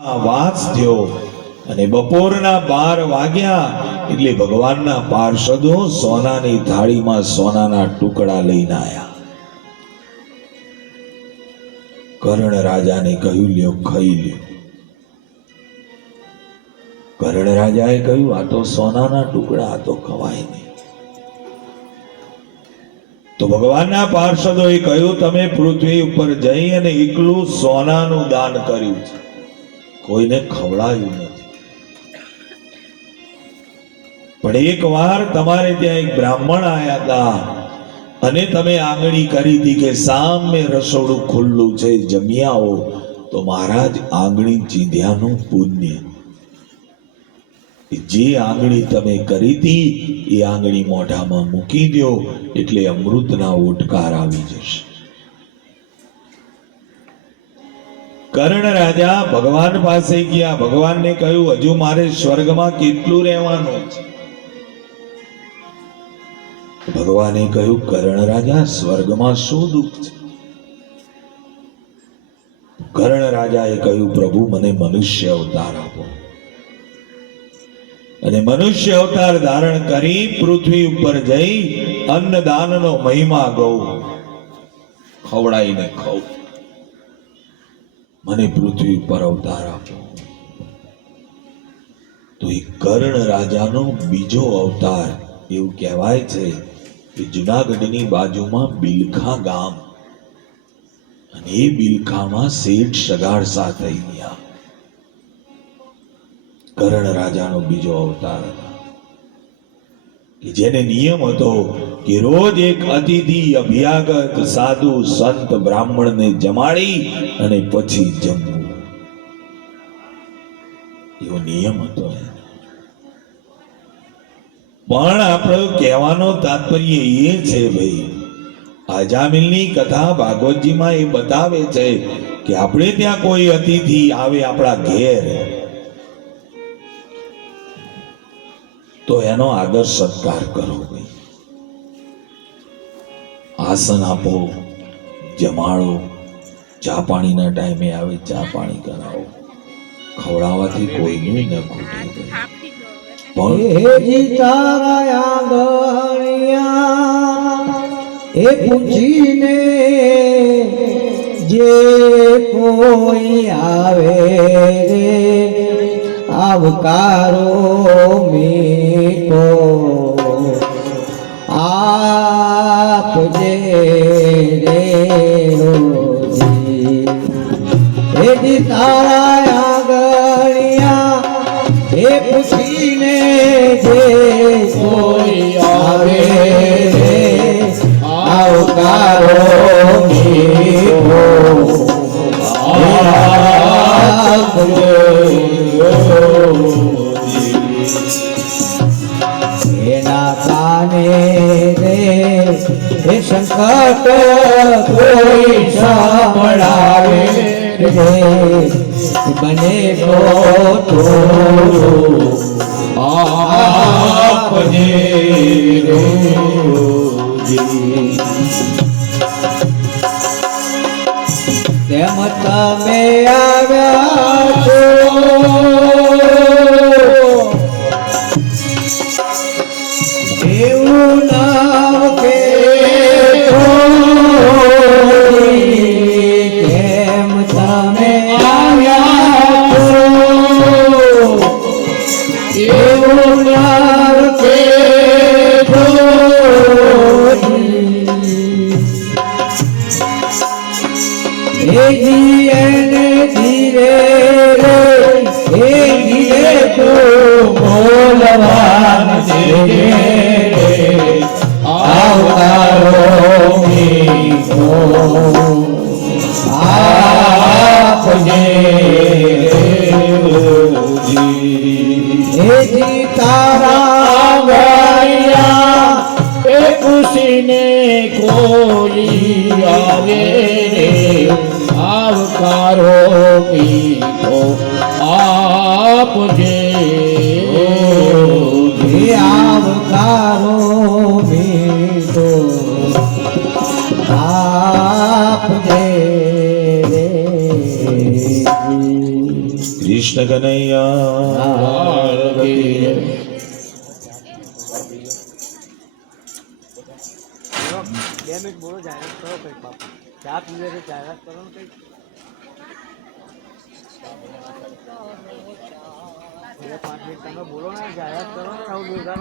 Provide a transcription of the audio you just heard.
વાસ થયો અને બપોરના 12 વાગ્યા એટલે ભગવાનના પાર્ષદો સોનાની થાળીમાં સોનાના ટુકડા લઈને આવ્યા. કર્ણ રાજાને કહ્યું, લ્યો ખાઈ લ્યો. કર્ણ રાજાએ કહ્યું, આ તો સોનાના ટુકડા, આ તો ખવાય નહીં. તો ભગવાનના પાર્ષદોએ કહ્યું, તમે પૃથ્વી ઉપર જઈ અને એકલું સોનાનું દાન કર્યું છે, કોઈને ખવડાયું નથી. પણ એક વાર તમારે ત્યાં એક બ્રાહ્મણ આયા હતા અને તમે આંગળી કરી હતી કે સામે રસોડું ખુલ્લું છે, જમી આવો. તો મહારાજ આંગળી ચીંધ્યાનું પુણ્ય, જે આંગળી તમે કરી હતી એ આંગળી મોઢામાં મૂકી દો એટલે અમૃતના ઓટકાર આવી જશે. કર્ણ રાજા ભગવાન પાસે ગયા. ભગવાનને કહ્યું, હજુ મારે સ્વર્ગમાં કેટલું રહેવાનું છે? ભગવાને કહ્યું, કર્ણ રાજા, સ્વર્ગમાં શું દુઃખ છે? કર્ણ રાજાએ કહ્યું, પ્રભુ મને મનુષ્ય અવતાર આપો. અને મનુષ્ય અવતાર ધારણ કરી પૃથ્વી ઉપર જઈ અન્નદાનનો મહિમા ગૌ ખવડાઈને ખાવ. મને પૃથ્વી ઉપર અવતાર આપો. તો એ કર્ણ રાજાનો બીજો અવતાર. એવું કહેવાય છે કે જુનાગઢની બાજુમાં બિલખા ગામ, અને એ બિલખામાં શેઠ સગાડસા થઈ ગયા. કર્ણ રાજાનો બીજો અવતાર હતા કે જેને નિયમ હતો કે રોજ એક અતિથિ અભ્યાગત સાધુ સંત બ્રાહ્મણને જમાડી અને પછી જમવું, એવો નિયમ હતો. પણ આપણો કહેવાનો તાત્પર્ય એ છે ભાઈ, અજામિલની કથા ભાગવતજીમાં એ બતાવે છે કે આપણે ત્યાં કોઈ અતિથિ આવે આપણા ઘેર તો એનો આદર સત્કાર કરો ભાઈ. આસન આપો, જમાડો, ચા પાણીના ટાઈમે આવે ચા પાણી કરાવો. ખવડાવવાથી કોઈનું ન ખૂટે. એ પૂછીને જે કોઈ આવે રે આવકારો મીઠો આપજે રે રોજી. એ તારા આગળિયા એ પૂછીને જે કોઈ આવે રે આવકારો મીઠો આપજે. એના કાને રે એ સંકટ કોઈ સાંભળાવે રે બને તો આપજે રોજી. તેમ તમે આવ્યા છો એવું નામ કે કેમ તમે આવ્યા છો એવું નામ કે ધીરે રે એ ધીરે તો બોલવાન છે આવકારો મીઠો આપજે રોજી. તારા ગાયા એ ખુશીને કોઈ આવે રે આવકારો મીઠો આપજે. આવકારો મીઠો આપજે. કૃષ્ણ કનૈયા લાલ કી જય. બે મિનિટ બોલો, જાહેરાત કરો કંઈક બાપુ. ચા પીવે છે, જાહેરાત કરો ને કંઈક. 5 મિનિટ તમે બોલો ને, જાહેરાત કરો ને, આવું દોરદાર